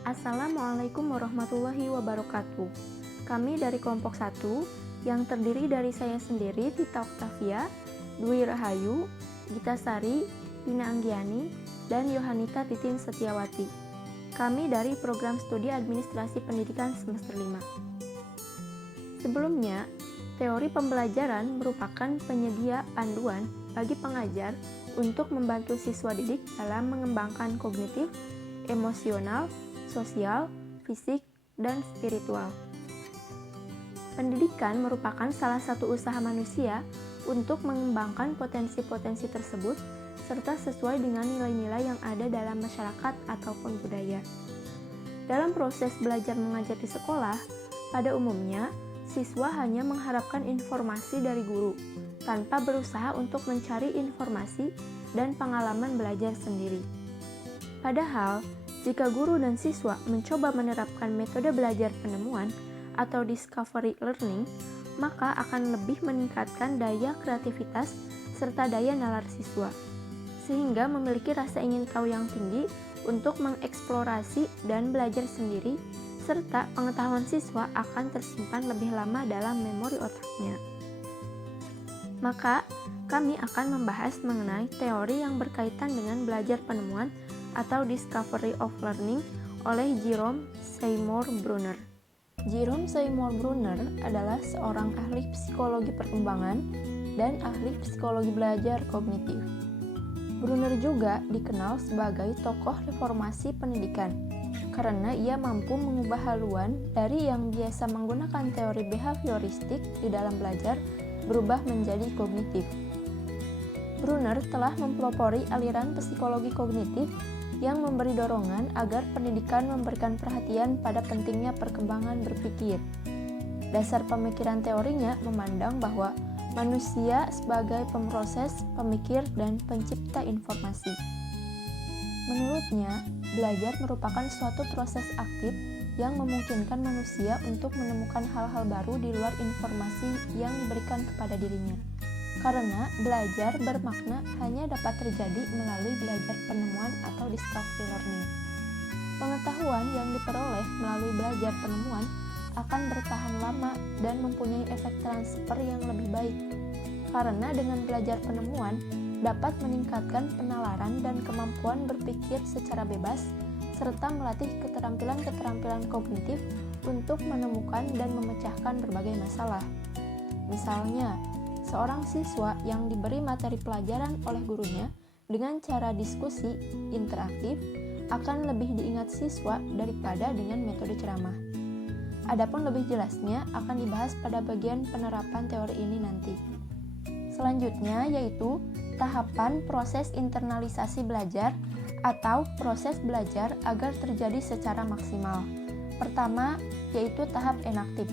Assalamualaikum warahmatullahi wabarakatuh. Kami dari kelompok 1 yang terdiri dari saya sendiri, Tita Oktavia, Dwi Rahayu, Gita Sari, Pina Anggiani, dan Yohanita Titin Setiawati. Kami dari program studi administrasi pendidikan semester 5. Sebelumnya, teori pembelajaran merupakan penyedia panduan bagi pengajar untuk membantu siswa didik dalam mengembangkan kognitif, emosional, sosial, fisik, dan spiritual. Pendidikan merupakan salah satu usaha manusia untuk mengembangkan potensi-potensi tersebut serta sesuai dengan nilai-nilai yang ada dalam masyarakat ataupun budaya. Dalam proses belajar mengajar di sekolah, pada umumnya siswa hanya mengharapkan informasi dari guru tanpa berusaha untuk mencari informasi dan pengalaman belajar sendiri. Padahal, jika guru dan siswa mencoba menerapkan metode belajar penemuan atau discovery learning, maka akan lebih meningkatkan daya kreativitas serta daya nalar siswa, sehingga memiliki rasa ingin tahu yang tinggi untuk mengeksplorasi dan belajar sendiri, serta pengetahuan siswa akan tersimpan lebih lama dalam memori otaknya. Maka, kami akan membahas mengenai teori yang berkaitan dengan belajar penemuan atau discovery of learning oleh Jerome Seymour Brunner. Jerome Seymour Brunner adalah seorang ahli psikologi perkembangan dan ahli psikologi belajar kognitif. Brunner juga dikenal sebagai tokoh reformasi pendidikan karena ia mampu mengubah haluan dari yang biasa menggunakan teori behavioristik di dalam belajar berubah menjadi kognitif. Brunner telah mempelopori aliran psikologi kognitif yang memberi dorongan agar pendidikan memberikan perhatian pada pentingnya perkembangan berpikir. Dasar pemikiran teorinya memandang bahwa manusia sebagai pemroses, pemikir, dan pencipta informasi. Menurutnya, belajar merupakan suatu proses aktif yang memungkinkan manusia untuk menemukan hal-hal baru di luar informasi yang diberikan kepada dirinya. Karena belajar bermakna hanya dapat terjadi melalui belajar penemuan atau discovery learning. Pengetahuan yang diperoleh melalui belajar penemuan akan bertahan lama dan mempunyai efek transfer yang lebih baik. Karena dengan belajar penemuan dapat meningkatkan penalaran dan kemampuan berpikir secara bebas, serta melatih keterampilan-keterampilan kognitif untuk menemukan dan memecahkan berbagai masalah. Misalnya, seorang siswa yang diberi materi pelajaran oleh gurunya dengan cara diskusi interaktif akan lebih diingat siswa daripada dengan metode ceramah. Adapun lebih jelasnya akan dibahas pada bagian penerapan teori ini nanti. Selanjutnya yaitu tahapan proses internalisasi belajar atau proses belajar agar terjadi secara maksimal. Pertama, yaitu tahap enaktif.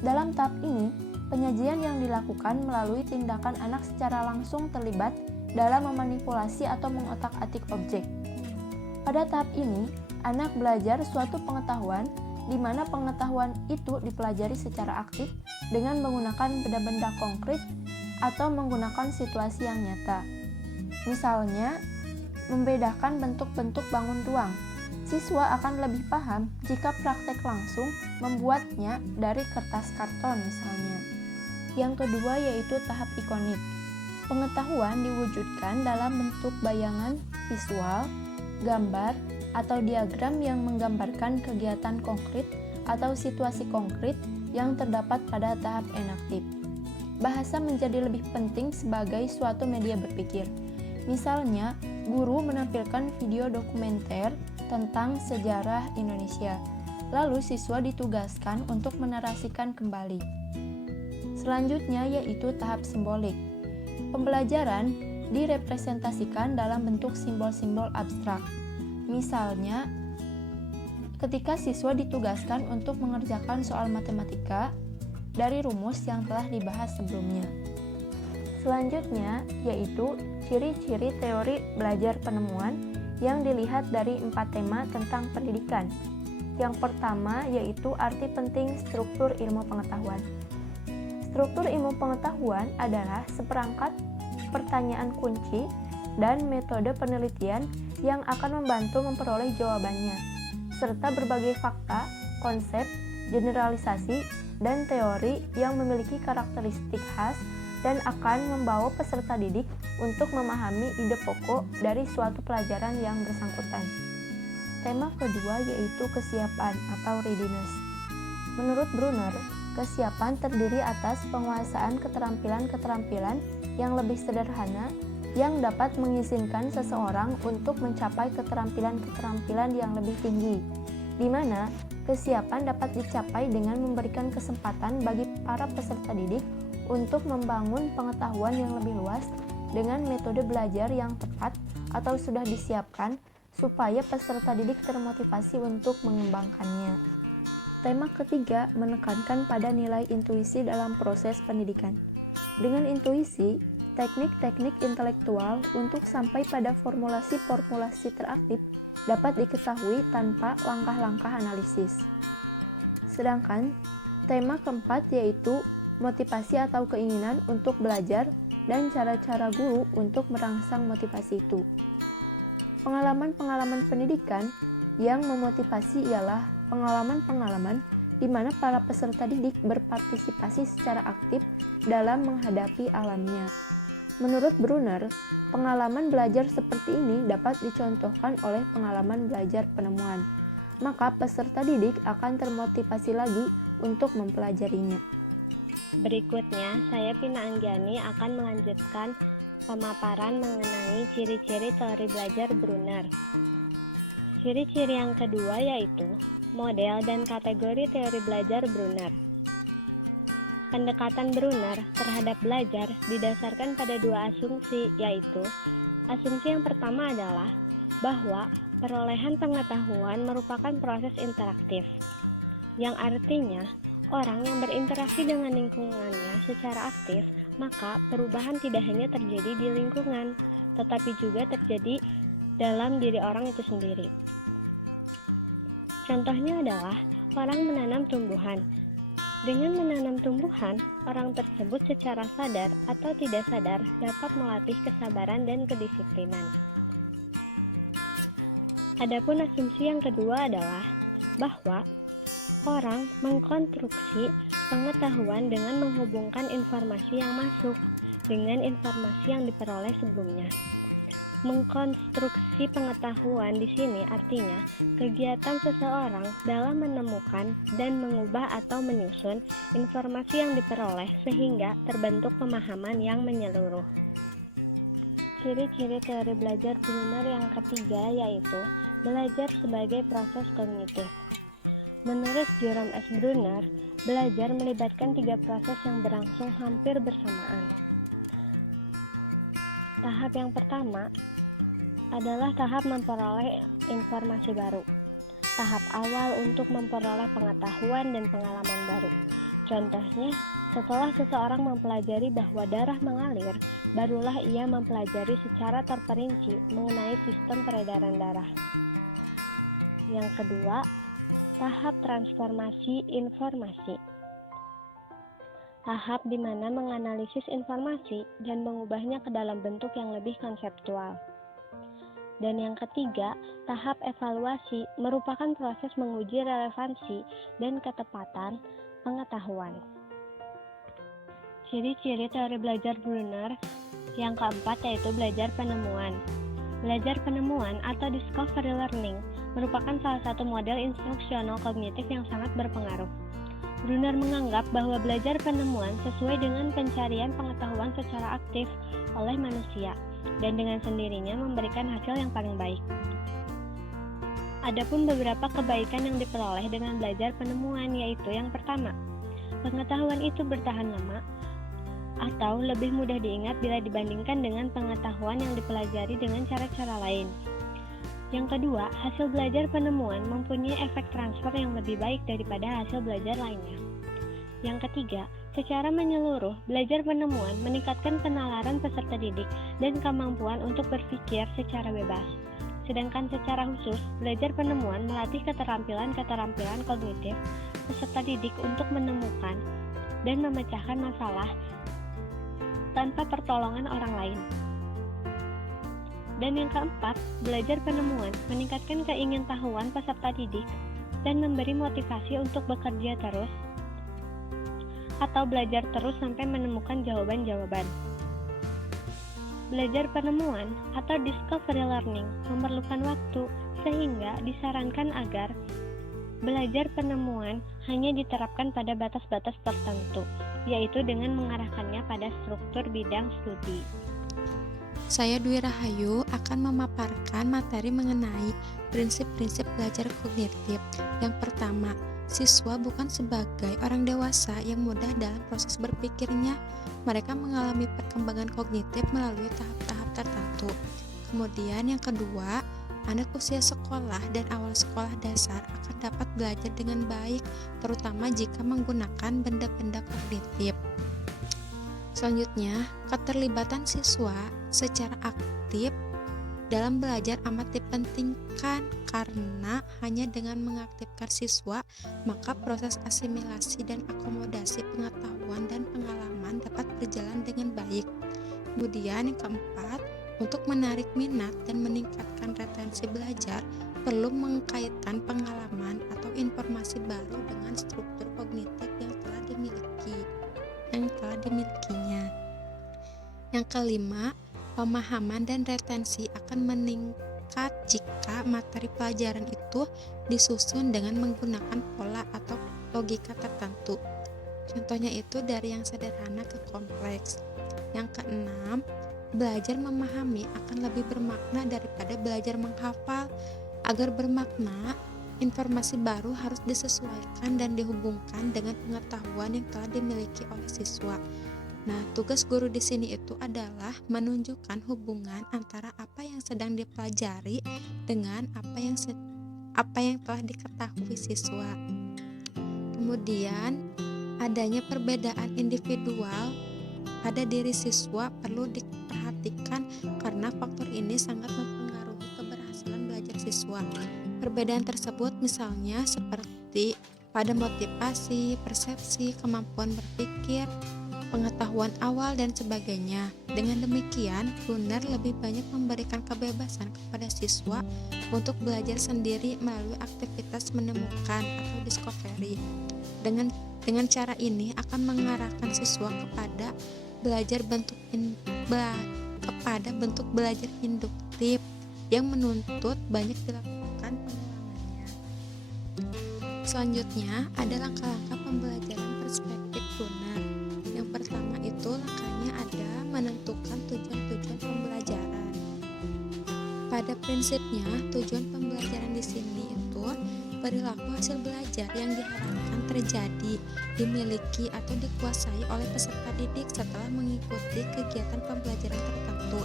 Dalam tahap ini, penyajian yang dilakukan melalui tindakan anak secara langsung terlibat dalam memanipulasi atau mengotak-atik objek. Pada tahap ini, anak belajar suatu pengetahuan di mana pengetahuan itu dipelajari secara aktif dengan menggunakan benda-benda konkret atau menggunakan situasi yang nyata. Misalnya, membedakan bentuk-bentuk bangun ruang. Siswa akan lebih paham jika praktek langsung membuatnya dari kertas karton misalnya. Yang kedua yaitu tahap ikonik. Pengetahuan diwujudkan dalam bentuk bayangan visual, gambar, atau diagram yang menggambarkan kegiatan konkret atau situasi konkret yang terdapat pada tahap enaktif. Bahasa menjadi lebih penting sebagai suatu media berpikir. Misalnya, guru menampilkan video dokumenter tentang sejarah Indonesia, lalu siswa ditugaskan untuk menarasikan kembali. Selanjutnya yaitu tahap simbolik. Pembelajaran direpresentasikan dalam bentuk simbol-simbol abstrak. Misalnya, ketika siswa ditugaskan untuk mengerjakan soal matematika dari rumus yang telah dibahas sebelumnya. Selanjutnya yaitu ciri-ciri teori belajar penemuan yang dilihat dari 4 tema tentang pendidikan. Yang pertama yaitu arti penting struktur ilmu pengetahuan. Struktur ilmu pengetahuan adalah seperangkat pertanyaan kunci dan metode penelitian yang akan membantu memperoleh jawabannya, serta berbagai fakta, konsep, generalisasi, dan teori yang memiliki karakteristik khas dan akan membawa peserta didik untuk memahami ide pokok dari suatu pelajaran yang bersangkutan. Tema kedua yaitu kesiapan atau readiness. Menurut Brunner, kesiapan terdiri atas penguasaan keterampilan-keterampilan yang lebih sederhana yang dapat mengizinkan seseorang untuk mencapai keterampilan-keterampilan yang lebih tinggi, di mana kesiapan dapat dicapai dengan memberikan kesempatan bagi para peserta didik untuk membangun pengetahuan yang lebih luas dengan metode belajar yang tepat atau sudah disiapkan supaya peserta didik termotivasi untuk mengembangkannya. Tema ketiga menekankan pada nilai intuisi dalam proses pendidikan. Dengan intuisi, teknik-teknik intelektual untuk sampai pada formulasi-formulasi teraktif dapat diketahui tanpa langkah-langkah analisis. Sedangkan tema keempat yaitu motivasi atau keinginan untuk belajar dan cara-cara guru untuk merangsang motivasi itu. Pengalaman-pengalaman pendidikan yang memotivasi ialah pengalaman-pengalaman di mana para peserta didik berpartisipasi secara aktif dalam menghadapi alamnya. Menurut Brunner, pengalaman belajar seperti ini dapat dicontohkan oleh pengalaman belajar penemuan. Maka peserta didik akan termotivasi lagi untuk mempelajarinya. Berikutnya, saya Pina Anggiani akan melanjutkan pemaparan mengenai ciri-ciri teori belajar Brunner. Ciri-ciri yang kedua yaitu model dan kategori teori belajar Brunner. Pendekatan Brunner terhadap belajar didasarkan pada dua asumsi, yaitu asumsi yang pertama adalah bahwa perolehan pengetahuan merupakan proses interaktif, yang artinya orang yang berinteraksi dengan lingkungannya secara aktif, maka perubahan tidak hanya terjadi di lingkungan, tetapi juga terjadi dalam diri orang itu sendiri. Contohnya adalah orang menanam tumbuhan. Dengan menanam tumbuhan, orang tersebut secara sadar atau tidak sadar dapat melatih kesabaran dan kedisiplinan. Adapun asumsi yang kedua adalah bahwa orang mengkonstruksi pengetahuan dengan menghubungkan informasi yang masuk dengan informasi yang diperoleh sebelumnya. Mengkonstruksi pengetahuan di sini artinya kegiatan seseorang dalam menemukan dan mengubah atau menyusun informasi yang diperoleh sehingga terbentuk pemahaman yang menyeluruh. Ciri-ciri teori belajar Brunner yang ketiga yaitu belajar sebagai proses kognitif. Menurut Jerome S. Brunner, belajar melibatkan 3 proses yang berlangsung hampir bersamaan. Tahap yang pertama adalah tahap memperoleh informasi baru. Tahap awal untuk memperoleh pengetahuan dan pengalaman baru. Contohnya, setelah seseorang mempelajari bahwa darah mengalir, barulah ia mempelajari secara terperinci mengenai sistem peredaran darah. Yang kedua, tahap transformasi informasi. Tahap di mana menganalisis informasi dan mengubahnya ke dalam bentuk yang lebih konseptual. Dan yang ketiga, tahap evaluasi merupakan proses menguji relevansi dan ketepatan pengetahuan. Ciri-ciri teori belajar Brunner yang keempat yaitu belajar penemuan. Belajar penemuan atau discovery learning merupakan salah satu model instruksional kognitif yang sangat berpengaruh. Brunner menganggap bahwa belajar penemuan sesuai dengan pencarian pengetahuan secara aktif oleh manusia dan dengan sendirinya memberikan hasil yang paling baik. Adapun beberapa kebaikan yang diperoleh dengan belajar penemuan yaitu yang pertama, pengetahuan itu bertahan lama atau lebih mudah diingat bila dibandingkan dengan pengetahuan yang dipelajari dengan cara-cara lain. Yang kedua, hasil belajar penemuan mempunyai efek transfer yang lebih baik daripada hasil belajar lainnya. Yang ketiga, secara menyeluruh, belajar penemuan meningkatkan penalaran peserta didik dan kemampuan untuk berpikir secara bebas. Sedangkan secara khusus, belajar penemuan melatih keterampilan-keterampilan kognitif peserta didik untuk menemukan dan memecahkan masalah tanpa pertolongan orang lain. Dan yang keempat, belajar penemuan, meningkatkan keingintahuan peserta didik dan memberi motivasi untuk bekerja terus atau belajar terus sampai menemukan jawaban-jawaban. Belajar penemuan atau discovery learning memerlukan waktu, sehingga disarankan agar belajar penemuan hanya diterapkan pada batas-batas tertentu, yaitu dengan mengarahkannya pada struktur bidang studi. Saya Dwi Rahayu akan memaparkan materi mengenai prinsip-prinsip belajar kognitif. Yang pertama, siswa bukan sebagai orang dewasa yang mudah dalam proses berpikirnya. Mereka mengalami perkembangan kognitif melalui tahap-tahap tertentu. Kemudian yang kedua, anak usia sekolah dan awal sekolah dasar akan dapat belajar dengan baik, terutama jika menggunakan benda-benda kognitif. Selanjutnya, keterlibatan siswa secara aktif dalam belajar amat dipentingkan karena hanya dengan mengaktifkan siswa, maka proses asimilasi dan akomodasi pengetahuan dan pengalaman dapat berjalan dengan baik. Kemudian yang keempat, untuk menarik minat dan meningkatkan retensi belajar, perlu mengkaitkan pengalaman atau informasi baru dengan struktur kognitif yang telah dimilikinya. Yang kelima, pemahaman dan retensi akan meningkat jika materi pelajaran itu disusun dengan menggunakan pola atau logika tertentu. Contohnya itu dari yang sederhana ke kompleks. Yang keenam, belajar memahami akan lebih bermakna daripada belajar menghafal. Agar bermakna, informasi baru harus disesuaikan dan dihubungkan dengan pengetahuan yang telah dimiliki oleh siswa. Nah, tugas guru di sini itu adalah menunjukkan hubungan antara apa yang sedang dipelajari dengan apa yang telah diketahui siswa. Kemudian, adanya perbedaan individual pada diri siswa perlu diperhatikan karena faktor ini sangat mempengaruhi keberhasilan belajar siswa. Perbedaan tersebut misalnya seperti pada motivasi, persepsi, kemampuan berpikir, pengetahuan awal, dan sebagainya. Dengan demikian, Brunner lebih banyak memberikan kebebasan kepada siswa untuk belajar sendiri melalui aktivitas menemukan atau discovery. Dengan cara ini akan mengarahkan siswa kepada bentuk belajar induktif yang menuntut banyak dilakukan pengalamannya. Selanjutnya ada langkah-langkah pembelajaran perspektif Brunner. Yang pertama itu langkahnya ada menentukan tujuan-tujuan pembelajaran. Pada prinsipnya tujuan pembelajaran di sini itu perilaku hasil belajar yang diharapkan terjadi, dimiliki atau dikuasai oleh peserta didik setelah mengikuti kegiatan pembelajaran tertentu,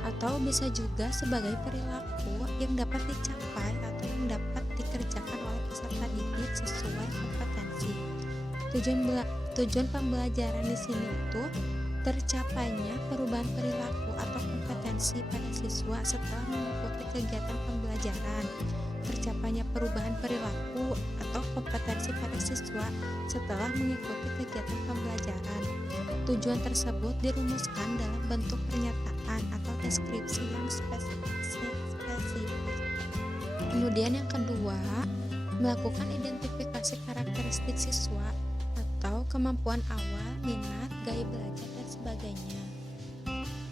atau bisa juga sebagai perilaku yang dapat dicapai atau yang dapat dikerjakan oleh peserta didik sesuai kompetensi. Tujuan pembelajaran di sini itu tercapainya perubahan perilaku atau kompetensi pada siswa setelah mengikuti kegiatan pembelajaran. Tercapainya perubahan perilaku atau kompetensi pada siswa setelah mengikuti kegiatan pembelajaran. Tujuan tersebut dirumuskan dalam bentuk pernyataan atau deskripsi yang spesifik. Kemudian yang kedua, melakukan identifikasi karakteristik siswa atau kemampuan awal, minat, gaya belajar, dan sebagainya.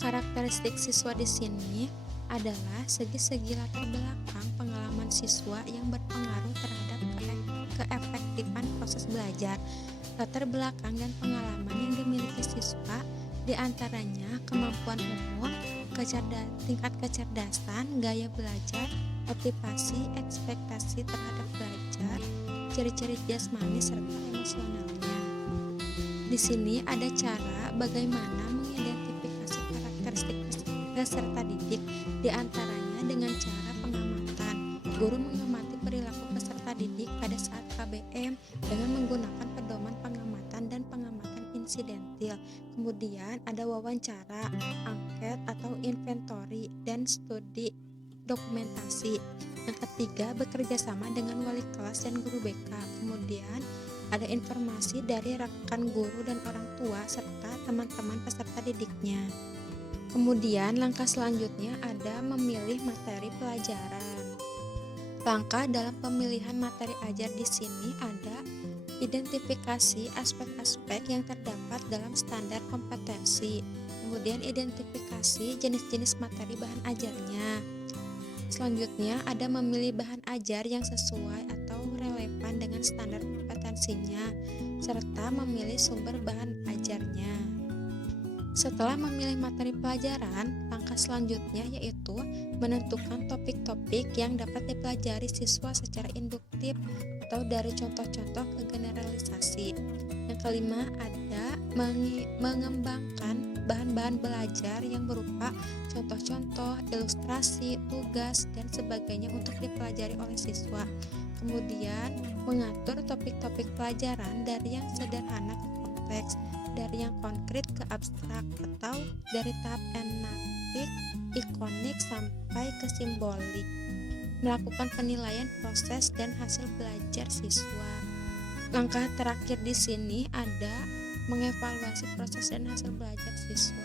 Karakteristik siswa di sini adalah segi-segi latar belakang pengalaman siswa yang berpengaruh terhadap keefektifan proses belajar. Latar belakang dan pengalaman yang dimiliki siswa diantaranya kemampuan umum, tingkat kecerdasan, gaya belajar, motivasi, ekspektasi terhadap belajar, ciri-ciri jasmani serta emosionalnya. Di sini ada cara bagaimana mengidentifikasi karakteristik peserta didik, diantaranya dengan cara pengamatan. Guru mengamati perilaku peserta didik pada saat KBM dengan menggunakan pedoman pengamatan dan pengamatan insidentil. Kemudian ada wawancara, angket atau inventory, dan studi dokumentasi. Yang ketiga, bekerja sama dengan wali kelas dan guru BK. Kemudian ada informasi dari rekan guru dan orang tua serta teman-teman peserta didiknya. Kemudian langkah selanjutnya ada memilih materi pelajaran. Langkah dalam pemilihan materi ajar di sini ada identifikasi aspek-aspek yang terdapat dalam standar kompetensi. Kemudian identifikasi jenis-jenis materi bahan ajarnya. Selanjutnya ada memilih bahan ajar yang sesuai atau relevan dengan standar kompetensinya, serta memilih sumber bahan ajarnya. Setelah memilih materi pelajaran, langkah selanjutnya yaitu menentukan topik-topik yang dapat dipelajari siswa secara induktif atau dari contoh-contoh ke generalisasi. Yang kelima ada mengembangkan bahan-bahan belajar yang berupa contoh-contoh, ilustrasi, tugas, dan sebagainya untuk dipelajari oleh siswa. Kemudian mengatur topik-topik pelajaran dari yang sederhana ke kompleks, dari yang konkret ke abstrak, atau dari tahap enaktif, ikonik, sampai ke simbolik. Melakukan penilaian proses dan hasil belajar siswa. Langkah terakhir di sini ada mengevaluasi proses dan hasil belajar siswa.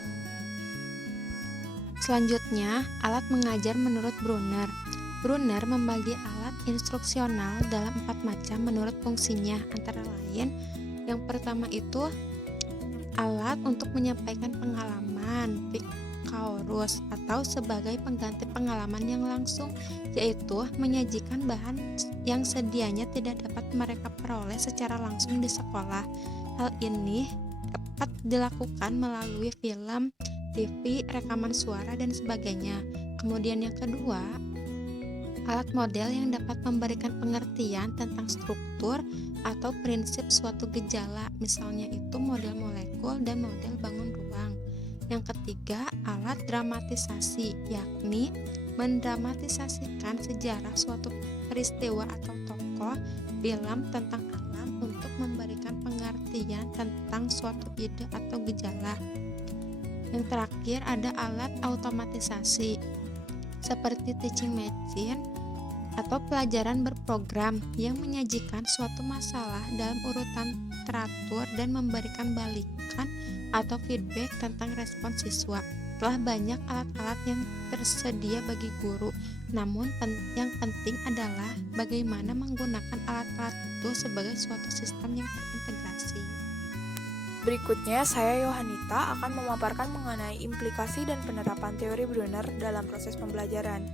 Selanjutnya, alat mengajar menurut Brunner. Brunner membagi alat instruksional dalam 4 macam menurut fungsinya, antara lain yang pertama itu alat untuk menyampaikan pengalaman, Pickaurus, atau sebagai pengganti pengalaman yang langsung, yaitu menyajikan bahan yang sedianya tidak dapat mereka peroleh secara langsung di sekolah. Hal ini dapat dilakukan melalui film, TV, rekaman suara, dan sebagainya. Kemudian yang kedua, alat model yang dapat memberikan pengertian tentang struktur atau prinsip suatu gejala, misalnya itu model molekul dan model bangun ruang. Yang ketiga, alat dramatisasi, yakni mendramatisasikan sejarah suatu peristiwa atau tokoh film tentang alam untuk memberikan pengertian tentang suatu ide atau gejala. Yang terakhir ada alat automatisasi, seperti teaching machine atau pelajaran berprogram yang menyajikan suatu masalah dalam urutan teratur dan memberikan balikan atau feedback tentang respon siswa. Telah banyak alat-alat yang tersedia bagi guru, namun yang penting adalah bagaimana menggunakan alat-alat itu sebagai suatu sistem yang terintegrasi. Berikutnya, saya Yohanita akan memaparkan mengenai implikasi dan penerapan teori Brunner dalam proses pembelajaran.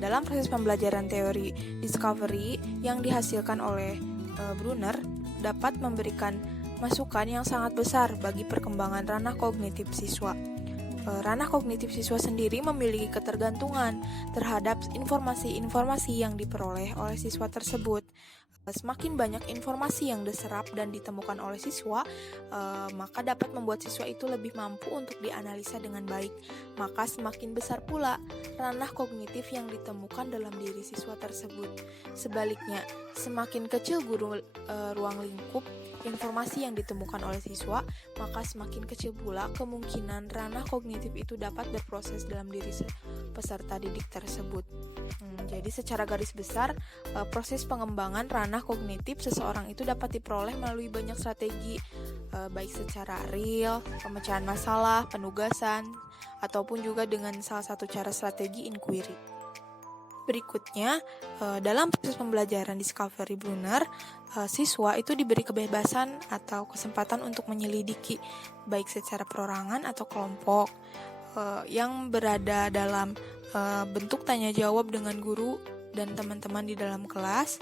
Dalam proses pembelajaran teori discovery yang dihasilkan oleh Brunner dapat memberikan masukan yang sangat besar bagi perkembangan ranah kognitif siswa. Ranah kognitif siswa sendiri memiliki ketergantungan terhadap informasi-informasi yang diperoleh oleh siswa tersebut. Semakin banyak informasi yang diserap dan ditemukan oleh siswa, maka dapat membuat siswa itu lebih mampu untuk dianalisa dengan baik. Maka semakin besar pula ranah kognitif yang ditemukan dalam diri siswa tersebut. Sebaliknya, semakin kecil ruang lingkup informasi yang ditemukan oleh siswa, maka semakin kecil pula kemungkinan ranah kognitif itu dapat berproses dalam diri peserta didik tersebut. Jadi secara garis besar, proses pengembangan ranah kognitif seseorang itu dapat diperoleh melalui banyak strategi, baik secara real, pemecahan masalah, penugasan, ataupun juga dengan salah satu cara strategi inquiry. Berikutnya, dalam proses pembelajaran discovery Brunner, siswa itu diberi kebebasan atau kesempatan untuk menyelidiki, baik secara perorangan atau kelompok, yang berada dalam bentuk tanya jawab dengan guru dan teman-teman di dalam kelas,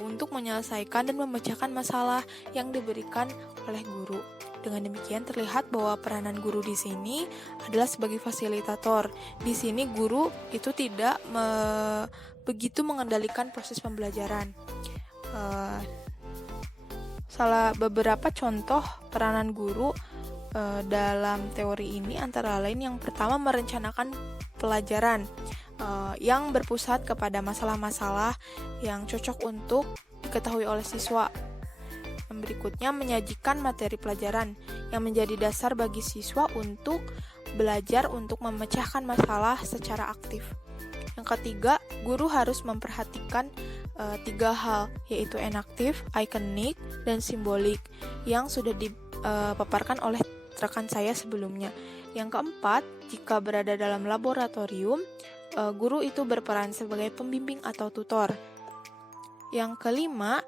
untuk menyelesaikan dan memecahkan masalah yang diberikan oleh guru. Dengan demikian terlihat bahwa peranan guru di sini adalah sebagai fasilitator. Di sini guru itu tidak begitu mengendalikan proses pembelajaran. Beberapa contoh peranan guru dalam teori ini antara lain yang pertama merencanakan pelajaran yang berpusat kepada masalah-masalah yang cocok untuk diketahui oleh siswa. Yang berikutnya menyajikan materi pelajaran yang menjadi dasar bagi siswa untuk belajar untuk memecahkan masalah secara aktif. Yang ketiga, guru harus memperhatikan 3 hal, yaitu enaktif, ikonik, dan simbolik yang sudah dipaparkan oleh rekan saya sebelumnya. Yang keempat, jika berada dalam laboratorium, guru itu berperan sebagai pembimbing atau tutor. Yang kelima,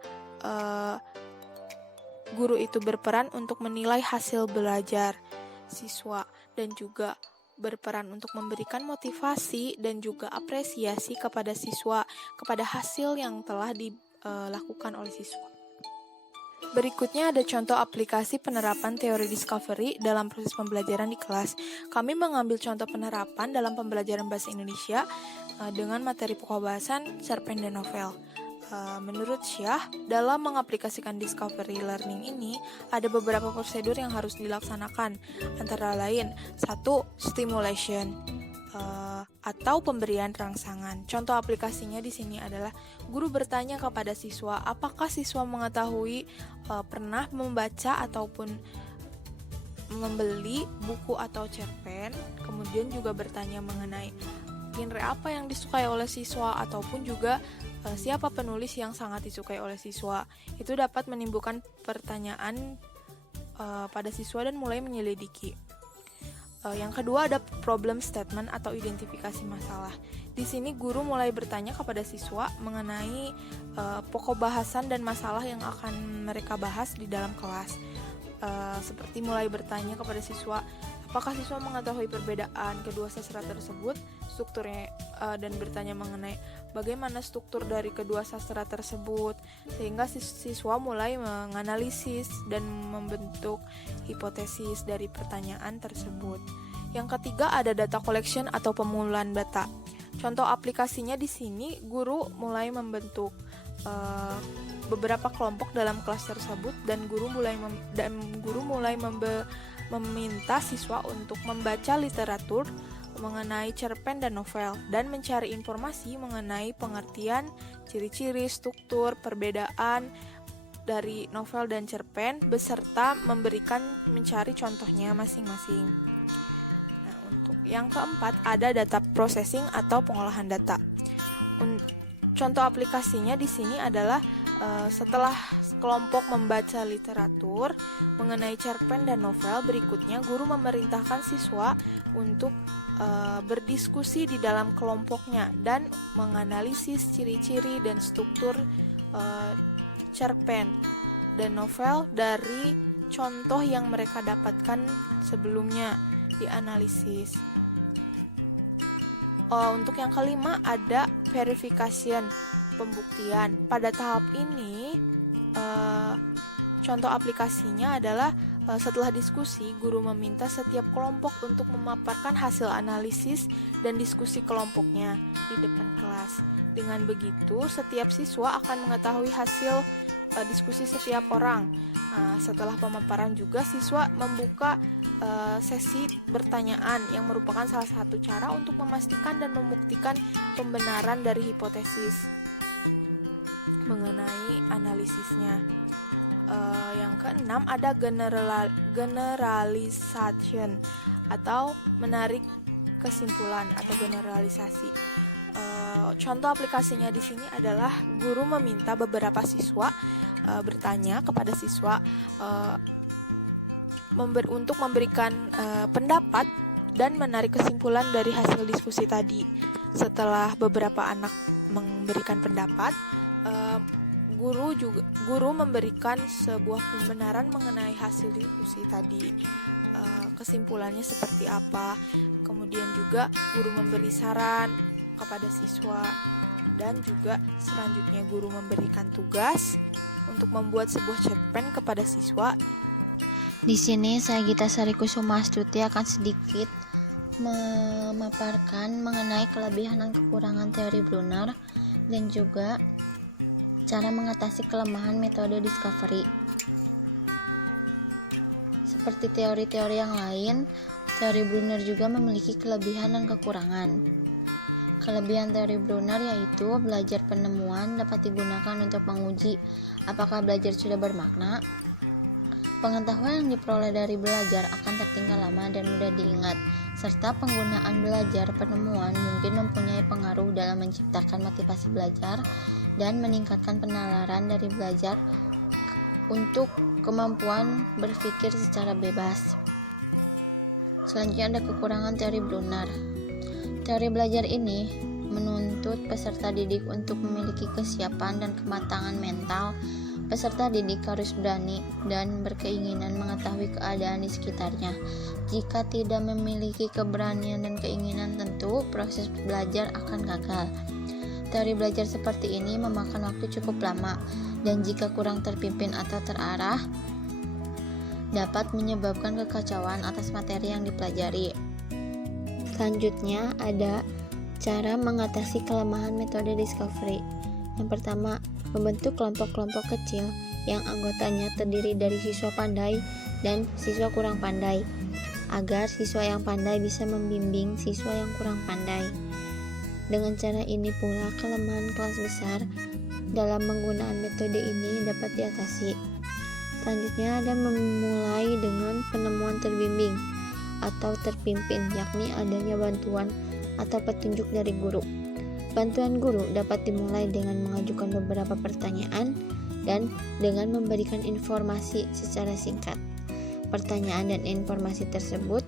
guru itu berperan untuk menilai hasil belajar siswa dan juga berperan untuk memberikan motivasi dan juga apresiasi kepada siswa kepada hasil yang telah dilakukan oleh siswa. Berikutnya ada contoh aplikasi penerapan teori discovery dalam proses pembelajaran di kelas. Kami mengambil contoh penerapan dalam pembelajaran bahasa Indonesia dengan materi pokok bahasan cerpen dan novel. Menurut Syah, dalam mengaplikasikan discovery learning ini, ada beberapa prosedur yang harus dilaksanakan, antara lain 1. Stimulation atau pemberian rangsangan. Contoh aplikasinya di sini adalah guru bertanya kepada siswa, apakah siswa mengetahui pernah membaca ataupun membeli buku atau cerpen, kemudian juga bertanya mengenai genre apa yang disukai oleh siswa ataupun juga siapa penulis yang sangat disukai oleh siswa. Itu dapat menimbulkan pertanyaan pada siswa dan mulai menyelidiki. Yang kedua ada problem statement atau identifikasi masalah. Di sini guru mulai bertanya kepada siswa mengenai pokok bahasan dan masalah yang akan mereka bahas di dalam kelas. Seperti mulai bertanya kepada siswa, apakah siswa mengetahui perbedaan kedua sastra tersebut, strukturnya, dan bertanya mengenai bagaimana struktur dari kedua sastra tersebut, sehingga siswa mulai menganalisis dan membentuk hipotesis dari pertanyaan tersebut. Yang ketiga ada data collection atau pengumpulan data. Contoh aplikasinya di sini guru mulai membentuk beberapa kelompok dalam kelas tersebut dan guru mulai meminta siswa untuk membaca literatur mengenai cerpen dan novel dan mencari informasi mengenai pengertian, ciri-ciri, struktur, perbedaan dari novel dan cerpen beserta mencari contohnya masing-masing. Nah, untuk yang keempat ada data processing atau pengolahan data. Contoh aplikasinya di sini adalah setelah kelompok membaca literatur mengenai cerpen dan novel, berikutnya guru memerintahkan siswa untuk berdiskusi di dalam kelompoknya dan menganalisis ciri-ciri dan struktur cerpen dan novel dari contoh yang mereka dapatkan sebelumnya dianalisis. Untuk yang kelima ada verification, pembuktian. Pada tahap ini contoh aplikasinya adalah setelah diskusi, guru meminta setiap kelompok untuk memaparkan hasil analisis dan diskusi kelompoknya di depan kelas. Dengan begitu, setiap siswa akan mengetahui hasil diskusi setiap orang. Setelah pemaparan juga, siswa membuka sesi pertanyaan yang merupakan salah satu cara untuk memastikan dan membuktikan pembenaran dari hipotesis mengenai analisisnya. Yang keenam ada generalization atau menarik kesimpulan atau generalisasi. Contoh aplikasinya di sini adalah guru meminta beberapa siswa bertanya kepada siswa untuk memberikan pendapat dan menarik kesimpulan dari hasil diskusi tadi. Setelah beberapa anak memberikan pendapat, guru memberikan sebuah pembenaran mengenai hasil diskusi tadi. Kesimpulannya seperti apa. Kemudian juga guru memberi saran kepada siswa dan juga selanjutnya guru memberikan tugas untuk membuat sebuah cerpen kepada siswa. Di sini saya Gita Sari Kusumastuti akan sedikit memaparkan mengenai kelebihan dan kekurangan teori Brunner dan juga cara mengatasi kelemahan metode discovery. Seperti teori-teori yang lain, teori Brunner juga memiliki kelebihan dan kekurangan. Kelebihan teori Brunner yaitu belajar penemuan dapat digunakan untuk menguji apakah belajar sudah bermakna. Pengetahuan yang diperoleh dari belajar akan tertinggal lama dan mudah diingat, serta penggunaan belajar penemuan mungkin mempunyai pengaruh dalam menciptakan motivasi belajar dan meningkatkan penalaran dari belajar untuk kemampuan berpikir secara bebas. Selanjutnya ada kekurangan teori Brunner. Teori belajar ini menuntut peserta didik untuk memiliki kesiapan dan kematangan mental. Peserta didik harus berani dan berkeinginan mengetahui keadaan di sekitarnya. Jika tidak memiliki keberanian dan keinginan, tentu proses belajar akan gagal. Teori belajar seperti ini memakan waktu cukup lama, dan jika kurang terpimpin atau terarah, dapat menyebabkan kekacauan atas materi yang dipelajari. Selanjutnya ada cara mengatasi kelemahan metode discovery. Yang pertama, membentuk kelompok-kelompok kecil yang anggotanya terdiri dari siswa pandai dan siswa kurang pandai, agar siswa yang pandai bisa membimbing siswa yang kurang pandai. Dengan cara ini pula kelemahan kelas besar dalam penggunaan metode ini dapat diatasi. Selanjutnya ada memulai dengan penemuan terbimbing atau terpimpin, yakni adanya bantuan atau petunjuk dari guru. Bantuan guru dapat dimulai dengan mengajukan beberapa pertanyaan dan dengan memberikan informasi secara singkat. Pertanyaan dan informasi tersebut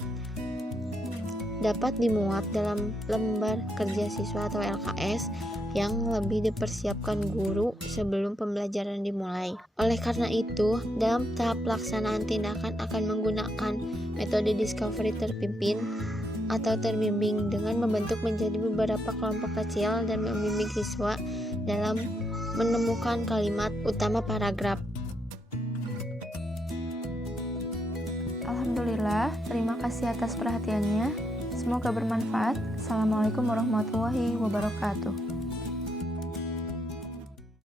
dapat dimuat dalam lembar kerja siswa atau LKS yang lebih dipersiapkan guru sebelum pembelajaran dimulai. Oleh karena itu, dalam tahap pelaksanaan tindakan akan menggunakan metode discovery terpimpin atau terbimbing dengan membentuk menjadi beberapa kelompok kecil dan membimbing siswa dalam menemukan kalimat utama paragraf. Alhamdulillah, terima kasih atas perhatiannya. Semoga bermanfaat. Assalamualaikum warahmatullahi wabarakatuh.